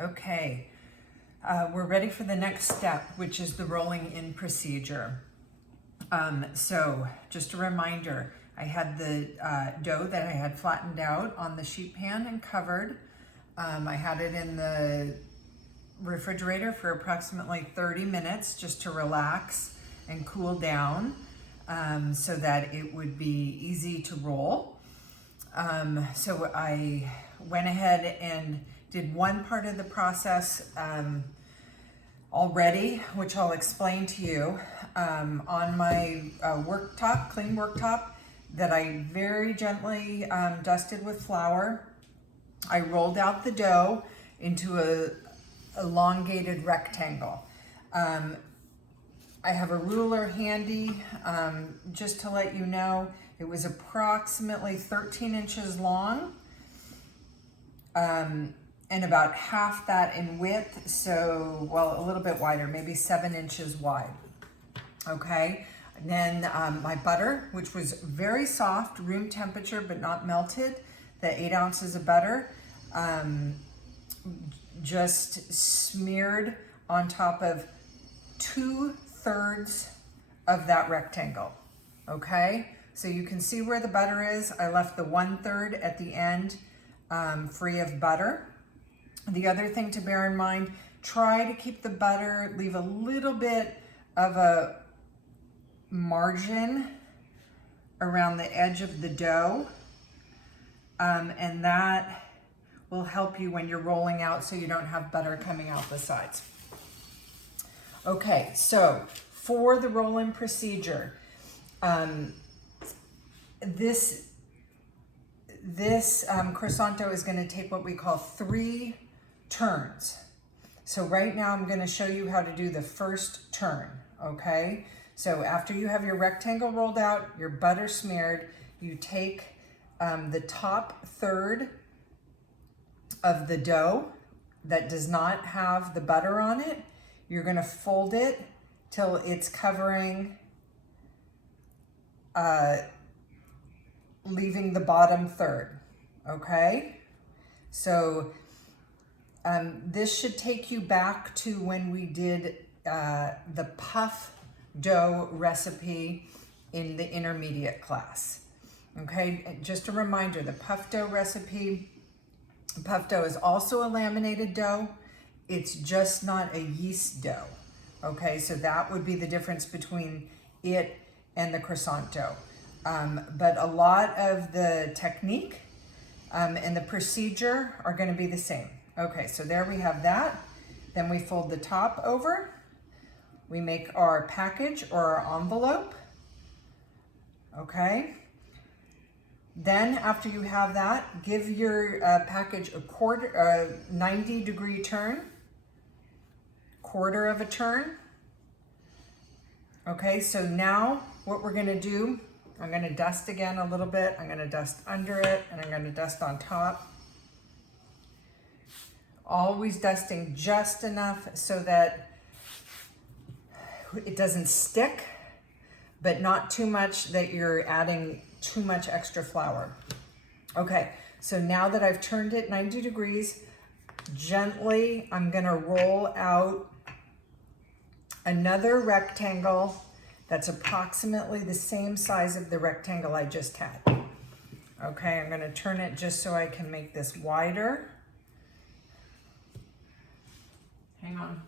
Okay, we're ready for the next step, which is the rolling in procedure. So just a reminder, I had the dough that I had flattened out on the sheet pan and covered. I had it in the refrigerator for approximately 30 minutes just to relax and cool down so that it would be easy to roll. So I went ahead and did one part of the process already, which I'll explain to you, on my worktop, clean worktop, that I very gently dusted with flour. I rolled out the dough into a elongated rectangle. I have a ruler handy, just to let you know, it was approximately 13 inches long, and about half that in width, so, well, a little bit wider, maybe 7 inches wide. Okay, and then my butter, which was very soft, room temperature, but not melted, the 8 ounces of butter, just smeared on top of 2/3 of that rectangle. Okay, so you can see where the butter is. I left the 1/3 at the end free of butter. The other thing to bear in mind, try to keep the butter, leave a little bit of a margin around the edge of the dough, and that will help you when you're rolling out so you don't have butter coming out the sides. Okay, so for the roll-in procedure, this croissant dough is going to take what we call 3 turns. So right now I'm going to show you how to do the first turn, okay? So after you have your rectangle rolled out, your butter smeared, you take the top third of the dough that does not have the butter on it. You're going to fold it till it's covering, leaving the bottom third, okay? So this should take you back to when we did the puff dough recipe in the intermediate class, okay? Just a reminder, the puff dough recipe, puff dough is also a laminated dough. It's just not a yeast dough, okay? So that would be the difference between it and the croissant dough. But a lot of the technique and the procedure are going to be the same. Okay, so there we have that. Then we fold the top over. We make our package or our envelope. Okay. Then after you have that, give your package a 90-degree turn, quarter of a turn. Okay, so now what we're going to do, I'm going to dust again a little bit. I'm going to dust under it, and I'm going to dust on top. Always dusting just enough so that it doesn't stick, but not too much that you're adding too much extra flour. Okay, so now that I've turned it 90 degrees, gently, I'm going to roll out another rectangle that's approximately the same size of the rectangle I just had. Okay, I'm going to turn it just so I can make this wider. Hang on.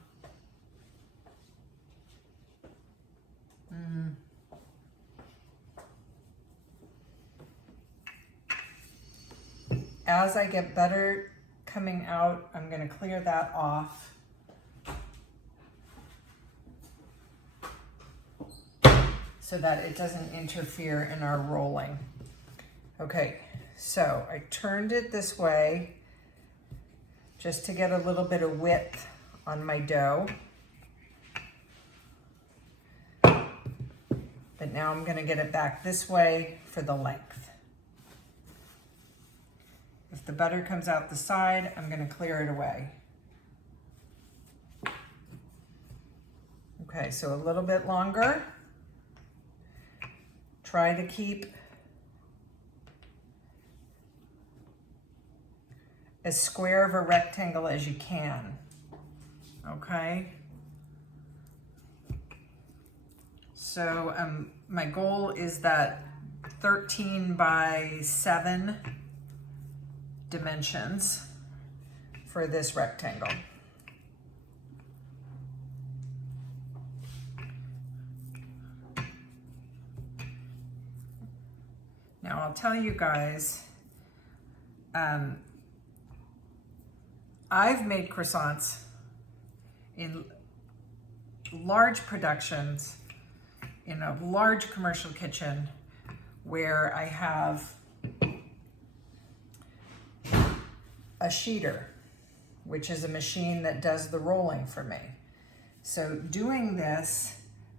As I get butter coming out, I'm going to clear that off. So that it doesn't interfere in our rolling. Okay, so I turned it this way just to get a little bit of width on my dough. But now I'm going to get it back this way for the length. If the butter comes out the side, I'm going to clear it away. Okay, so a little bit longer. Try to keep as square of a rectangle as you can, okay? So my goal is that 13 by 7 dimensions for this rectangle. Now I'll tell you guys, I've made croissants in large productions in a large commercial kitchen where I have a sheeter, which is a machine that does the rolling for me. So doing this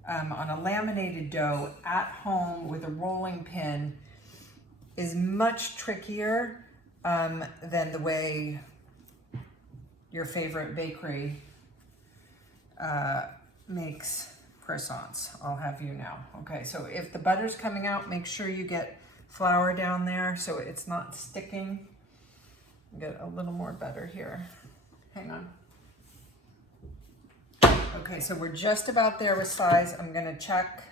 on a laminated dough at home with a rolling pin is much trickier than the way your favorite bakery makes croissants. I'll have you know. Okay, so if the butter's coming out, make sure you get flour down there so it's not sticking. Get a little more butter here. Hang on. Okay, so we're just about there with size. I'm gonna check.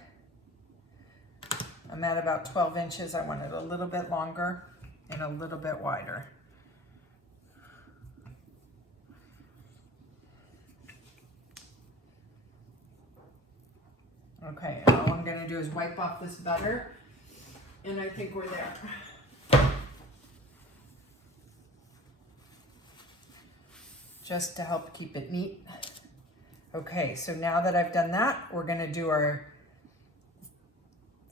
I'm at about 12 inches. I want it a little bit longer and a little bit wider. Okay, and all I'm gonna do is wipe off this butter, and I think we're there. Just to help keep it neat. Okay, so now that I've done that, we're gonna do our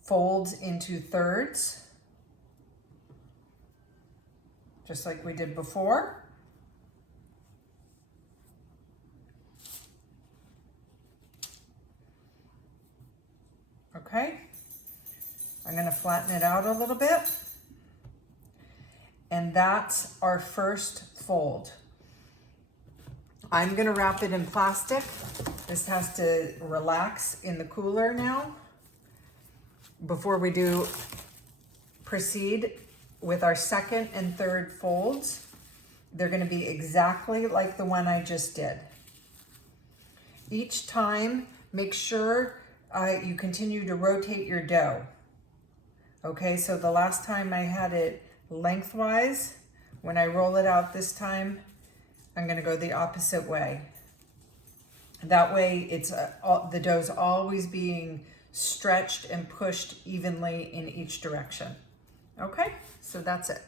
folds into thirds, just like we did before. Okay, I'm gonna flatten it out a little bit. And that's our first fold. I'm gonna wrap it in plastic. This has to relax in the cooler now before we do proceed with our second and third folds. They're gonna be exactly like the one I just did. Each time, make sure you continue to rotate your dough. Okay, so the last time I had it lengthwise, when I roll it out this time, I'm gonna go the opposite way. That way it's the dough's always being stretched and pushed evenly in each direction. Okay, so that's it.